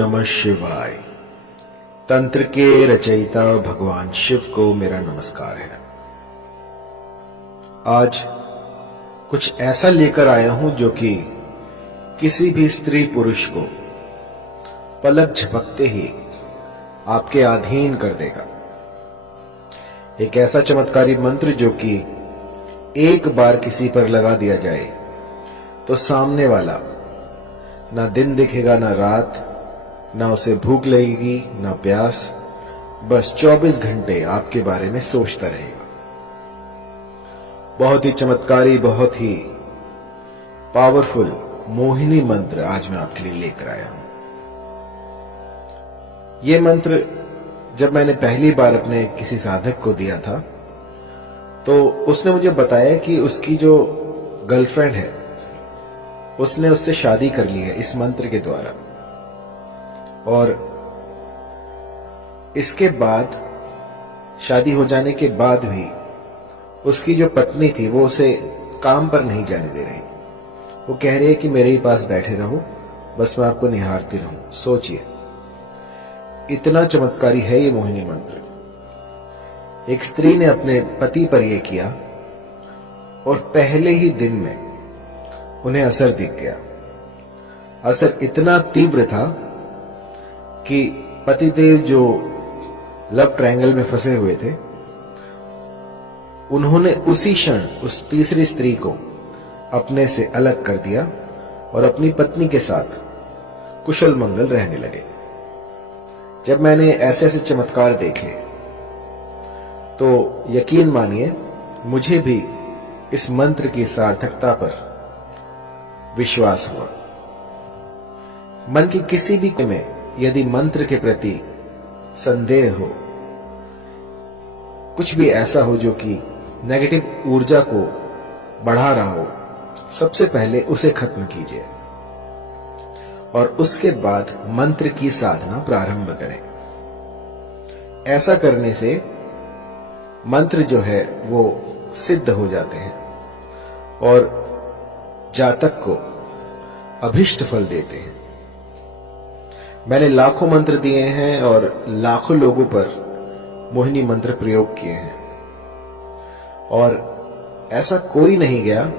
नमः शिवाय। तंत्र के रचयिता भगवान शिव को मेरा नमस्कार है। आज कुछ ऐसा लेकर आया हूं जो कि किसी भी स्त्री पुरुष को पलक झपकते ही आपके अधीन कर देगा। एक ऐसा चमत्कारी मंत्र जो कि एक बार किसी पर लगा दिया जाए तो सामने वाला ना दिन दिखेगा ना रात, ना उसे भूख लगेगी ना प्यास, बस 24 घंटे आपके बारे में सोचता रहेगा। बहुत ही चमत्कारी, बहुत ही पावरफुल मोहिनी मंत्र आज मैं आपके लिए लेकर आया हूं। यह मंत्र जब मैंने पहली बार अपने किसी साधक को दिया था तो उसने मुझे बताया कि उसकी जो गर्लफ्रेंड है उसने उससे शादी कर ली है इस मंत्र के द्वारा, और इसके बाद शादी हो जाने के बाद भी उसकी जो पत्नी थी वो उसे काम पर नहीं जाने दे रही। वो कह रही है कि मेरे ही पास बैठे रहो, बस मैं आपको निहारती रहूं। सोचिए, इतना चमत्कारी है ये मोहिनी मंत्र। एक स्त्री ने अपने पति पर यह किया और पहले ही दिन में उन्हें असर दिख गया। असर इतना तीव्र था कि पतिदेव जो लव ट्रायंगल में फंसे हुए थे उन्होंने उसी क्षण उस तीसरी स्त्री को अपने से अलग कर दिया और अपनी पत्नी के साथ कुशल मंगल रहने लगे। जब मैंने ऐसे ऐसे चमत्कार देखे तो यकीन मानिए मुझे भी इस मंत्र की सार्थकता पर विश्वास हुआ। मन की किसी भी में यदि मंत्र के प्रति संदेह हो, कुछ भी ऐसा हो जो कि नेगेटिव ऊर्जा को बढ़ा रहा हो, सबसे पहले उसे खत्म कीजिए और उसके बाद मंत्र की साधना प्रारंभ करें। ऐसा करने से मंत्र जो है वो सिद्ध हो जाते हैं और जातक को अभिष्ट फल देते हैं। मैंने लाखों मंत्र दिए हैं और लाखों लोगों पर मोहिनी मंत्र प्रयोग किए हैं और ऐसा कोई नहीं गया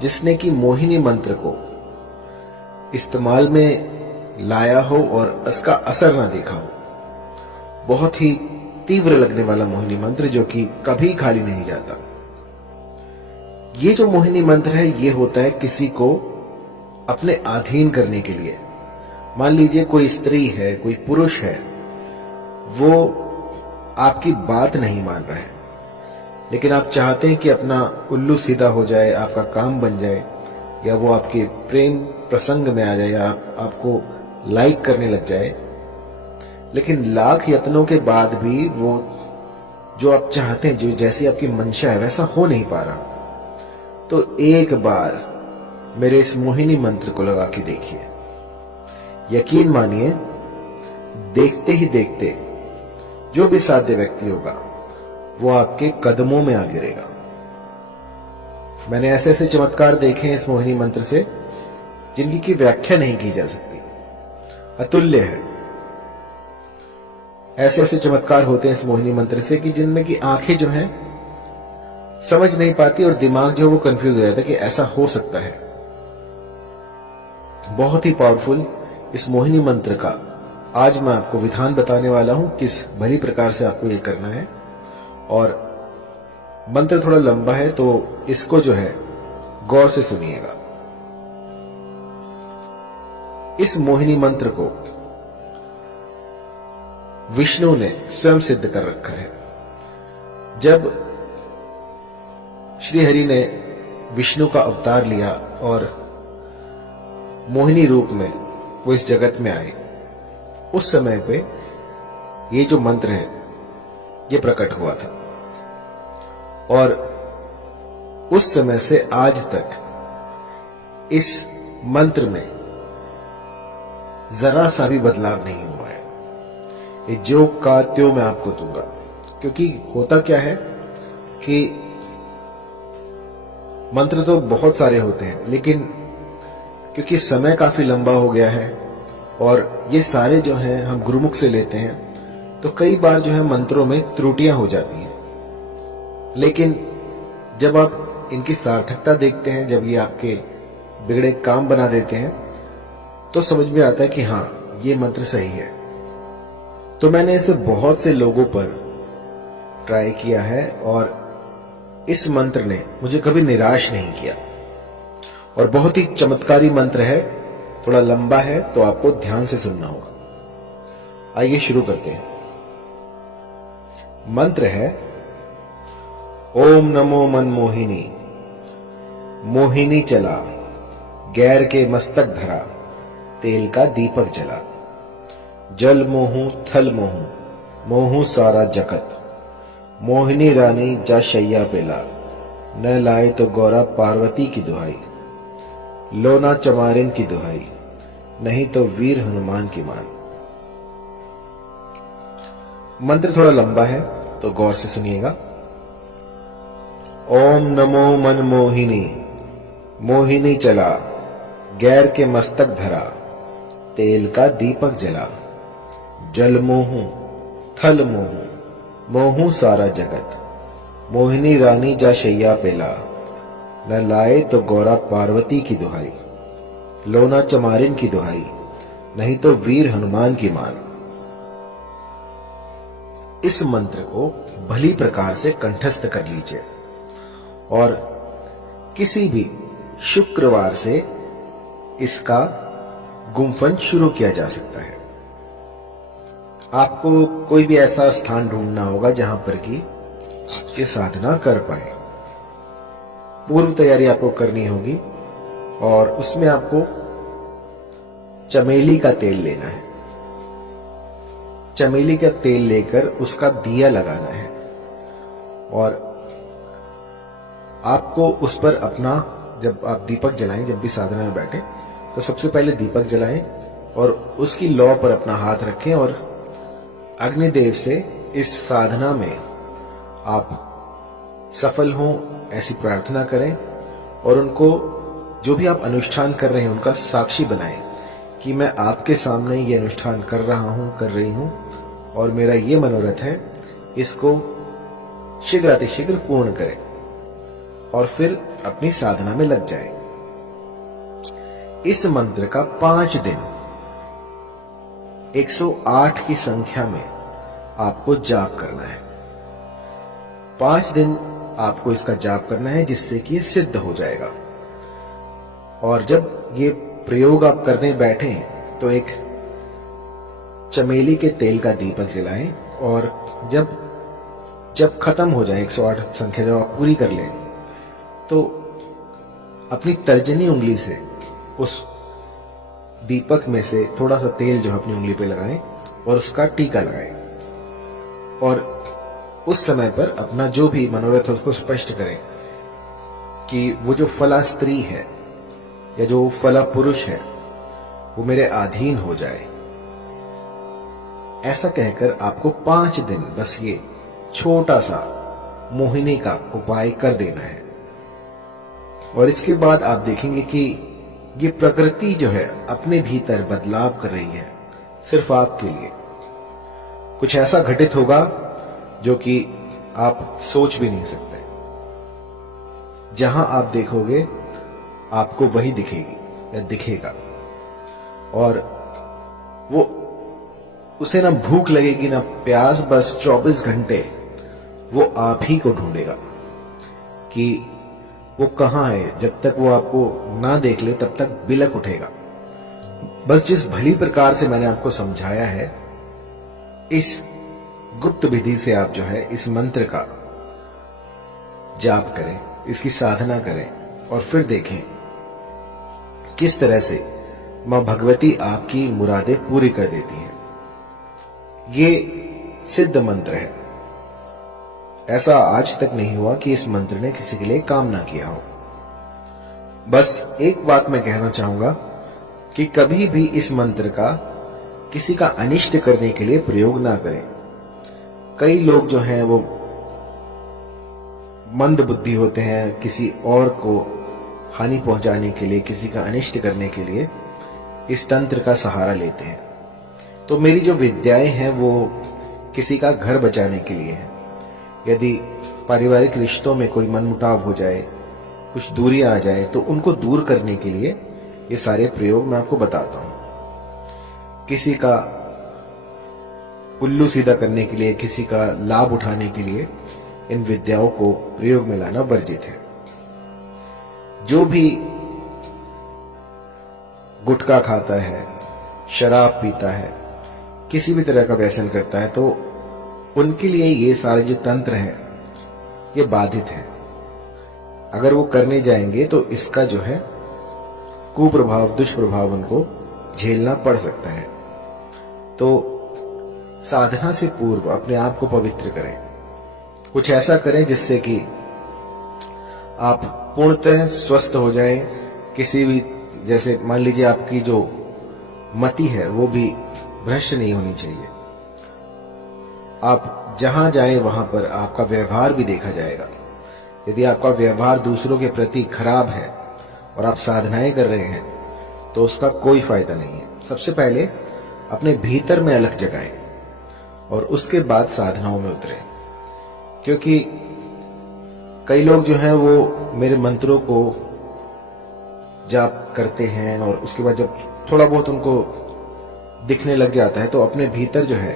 जिसने कि मोहिनी मंत्र को इस्तेमाल में लाया हो और उसका असर ना देखा हो। बहुत ही तीव्र लगने वाला मोहिनी मंत्र जो कि कभी खाली नहीं जाता। ये जो मोहिनी मंत्र है ये होता है किसी को अपने अधीन करने के लिए। मान लीजिए कोई स्त्री है, कोई पुरुष है, वो आपकी बात नहीं मान रहा है लेकिन आप चाहते हैं कि अपना उल्लू सीधा हो जाए, आपका काम बन जाए, या वो आपके प्रेम प्रसंग में आ जाए, या आपको लाइक करने लग जाए, लेकिन लाख यत्नों के बाद भी वो जो आप चाहते हैं, जो जैसी आपकी मंशा है वैसा हो नहीं पा रहा। तो एक बार मेरे इस मोहिनी मंत्र को लगा के देखिए। यकीन मानिए देखते ही देखते जो भी साध्य व्यक्ति होगा वो आपके कदमों में आ गिरेगा। मैंने ऐसे ऐसे चमत्कार देखे हैं इस मोहिनी मंत्र से जिनकी की व्याख्या नहीं की जा सकती, अतुल्य है। ऐसे ऐसे चमत्कार होते हैं इस मोहिनी मंत्र से कि जिनमें की आंखें जो हैं समझ नहीं पाती और दिमाग जो वो कंफ्यूज हो जाता है कि ऐसा हो सकता है। बहुत ही पावरफुल इस मोहिनी मंत्र का आज मैं आपको विधान बताने वाला हूं, किस भली प्रकार से आपको ये करना है। और मंत्र थोड़ा लंबा है तो इसको जो है गौर से सुनिएगा। इस मोहिनी मंत्र को विष्णु ने स्वयं सिद्ध कर रखा है। जब श्री हरि ने विष्णु का अवतार लिया और मोहिनी रूप में वो इस जगत में आए, उस समय पे ये जो मंत्र है ये प्रकट हुआ था और उस समय से आज तक इस मंत्र में जरा सा भी बदलाव नहीं हुआ है। ये जो का त्यों मैं आपको दूंगा, क्योंकि होता क्या है कि मंत्र तो बहुत सारे होते हैं लेकिन क्योंकि समय काफी लंबा हो गया है और ये सारे जो हैं हम गुरुमुख से लेते हैं, तो कई बार जो है मंत्रों में त्रुटियां हो जाती हैं। लेकिन जब आप इनकी सार्थकता देखते हैं, जब ये आपके बिगड़े काम बना देते हैं, तो समझ में आता है कि हाँ, ये मंत्र सही है। तो मैंने इसे बहुत से लोगों पर ट्राई किया है और इस मंत्र ने मुझे कभी निराश नहीं किया। और बहुत ही चमत्कारी मंत्र है, थोड़ा लंबा है तो आपको ध्यान से सुनना होगा। आइए शुरू करते हैं। मंत्र है ओम नमो मनमोहिनी। मोहिनी चला, गैर के मस्तक धरा, तेल का दीपक जला। जल मोहू थल मोहू, मोहू सारा जगत। मोहिनी रानी जा शैया पेला, न लाए तो गौरा पार्वती की दुहाई। लोना चमारिन की दुहाई, नहीं तो वीर हनुमान की मान। मंत्र थोड़ा लंबा है तो गौर से सुनिएगा। ओम नमो मनमोहिनी। मोहिनी चला, गैर के मस्तक धरा, तेल का दीपक जला। जल मोहू थल मोहू, मोहू सारा जगत। मोहिनी रानी जा शैया पेला, न लाए तो गौरा पार्वती की दुहाई। लोना चमारिन की दुहाई, नहीं तो वीर हनुमान की मान। इस मंत्र को भली प्रकार से कंठस्थ कर लीजिए और किसी भी शुक्रवार से इसका गुम्फन शुरू किया जा सकता है। आपको कोई भी ऐसा स्थान ढूंढना होगा जहां पर कि ये साधना कर पाए। पूर्व तैयारी आपको करनी होगी और उसमें आपको चमेली का तेल लेना है। चमेली का तेल लेकर उसका दिया लगाना है और आपको उस पर अपना, जब आप दीपक जलाएं, जब भी साधना में बैठे तो सबसे पहले दीपक जलाएं और उसकी लौ पर अपना हाथ रखें और अग्निदेव से इस साधना में आप सफल हों ऐसी प्रार्थना करें और उनको, जो भी आप अनुष्ठान कर रहे हैं, उनका साक्षी बनाएं कि मैं आपके सामने ये अनुष्ठान कर रहा हूं, कर रही हूं और मेरा ये मनोरथ है, इसको शीघ्रातिशीघ्र पूर्ण करें और फिर अपनी साधना में लग जाएं। इस मंत्र का 5 दिन 108 की संख्या में आपको जाप करना है। 5 दिन आपको इसका जाप करना है, जिससे कि ये सिद्ध हो जाएगा। और जब ये प्रयोग आप करने बैठे तो एक चमेली के तेल का दीपक जलाएं और जब खत्म हो जाए 108 संख्या जब आप पूरी कर लें तो अपनी तर्जनी उंगली से उस दीपक में से थोड़ा सा तेल जो अपनी उंगली पे लगाएं और उसका टीका लगाएं और उस समय पर अपना जो भी मनोरथ है उसको स्पष्ट करें कि वो जो फला स्त्री है या जो फला पुरुष है वो मेरे अधीन हो जाए। ऐसा कहकर आपको 5 दिन बस ये छोटा सा मोहिनी का उपाय कर देना है और इसके बाद आप देखेंगे कि ये प्रकृति जो है अपने भीतर बदलाव कर रही है सिर्फ आपके लिए। कुछ ऐसा घटित होगा जो कि आप सोच भी नहीं सकते। जहां आप देखोगे आपको वही दिखेगी या दिखेगा और वो उसे ना भूख लगेगी ना प्यास, बस 24 घंटे वो आप ही को ढूंढेगा कि वो कहां है। जब तक वो आपको ना देख ले तब तक बिलक उठेगा। बस जिस भली प्रकार से मैंने आपको समझाया है, इस गुप्त विधि से आप जो है इस मंत्र का जाप करें, इसकी साधना करें और फिर देखें किस तरह से मां भगवती आपकी मुरादें पूरी कर देती हैं। ये सिद्ध मंत्र है। ऐसा आज तक नहीं हुआ कि इस मंत्र ने किसी के लिए काम ना किया हो। बस एक बात मैं कहना चाहूंगा कि कभी भी इस मंत्र का किसी का अनिष्ट करने के लिए प्रयोग ना करें। कई लोग जो हैं वो मंद बुद्धि होते हैं, किसी और को हानि पहुंचाने के लिए, किसी का अनिष्ट करने के लिए इस तंत्र का सहारा लेते हैं। तो मेरी जो विद्याएं हैं वो किसी का घर बचाने के लिए है। यदि पारिवारिक रिश्तों में कोई मनमुटाव हो जाए, कुछ दूरी आ जाए, तो उनको दूर करने के लिए ये सारे प्रयोग मैं आपको बताता हूं। किसी का उल्लू सीधा करने के लिए, किसी का लाभ उठाने के लिए इन विद्याओं को प्रयोग में लाना वर्जित है। जो भी गुटखा खाता है, शराब पीता है, किसी भी तरह का व्यसन करता है, तो उनके लिए ये सारे जो तंत्र हैं ये बाधित है। अगर वो करने जाएंगे तो इसका जो है कुप्रभाव, दुष्प्रभाव उनको झेलना पड़ सकता है। तो साधना से पूर्व अपने आप को पवित्र करें, कुछ ऐसा करें जिससे कि आप पूर्णतः स्वस्थ हो जाए। किसी भी, जैसे मान लीजिए आपकी जो मति है वो भी भ्रष्ट नहीं होनी चाहिए। आप जहां जाएं वहां पर आपका व्यवहार भी देखा जाएगा। यदि आपका व्यवहार दूसरों के प्रति खराब है और आप साधनाएं कर रहे हैं तो उसका कोई फायदा नहीं है। सबसे पहले अपने भीतर में अलख जगाएं और उसके बाद साधनाओं में उतरें। क्योंकि कई लोग जो हैं वो मेरे मंत्रों को जाप करते हैं और उसके बाद जब थोड़ा बहुत उनको दिखने लग जाता है तो अपने भीतर जो है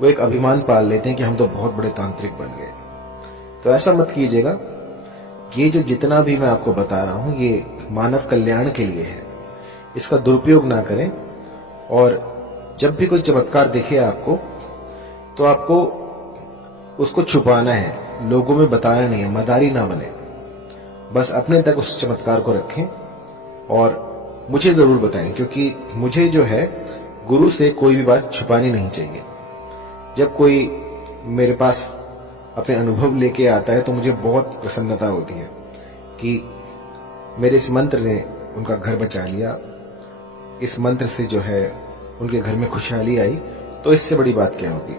वो एक अभिमान पाल लेते हैं कि हम तो बहुत बड़े तांत्रिक बन गए। तो ऐसा मत कीजिएगा। ये जो जितना भी मैं आपको बता रहा हूं ये मानव कल्याण के लिए है, इसका दुरुपयोग ना करें। और जब भी कोई चमत्कार दिखे आपको तो आपको उसको छुपाना है, लोगों में बताना नहीं है, मदारी ना बने। बस अपने तक उस चमत्कार को रखें और मुझे जरूर बताएं, क्योंकि मुझे जो है गुरु से कोई भी बात छुपानी नहीं चाहिए। जब कोई मेरे पास अपने अनुभव लेके आता है तो मुझे बहुत प्रसन्नता होती है कि मेरे इस मंत्र ने उनका घर बचा लिया, इस मंत्र से जो है उनके घर में खुशहाली आई। तो इससे बड़ी बात क्या होगी।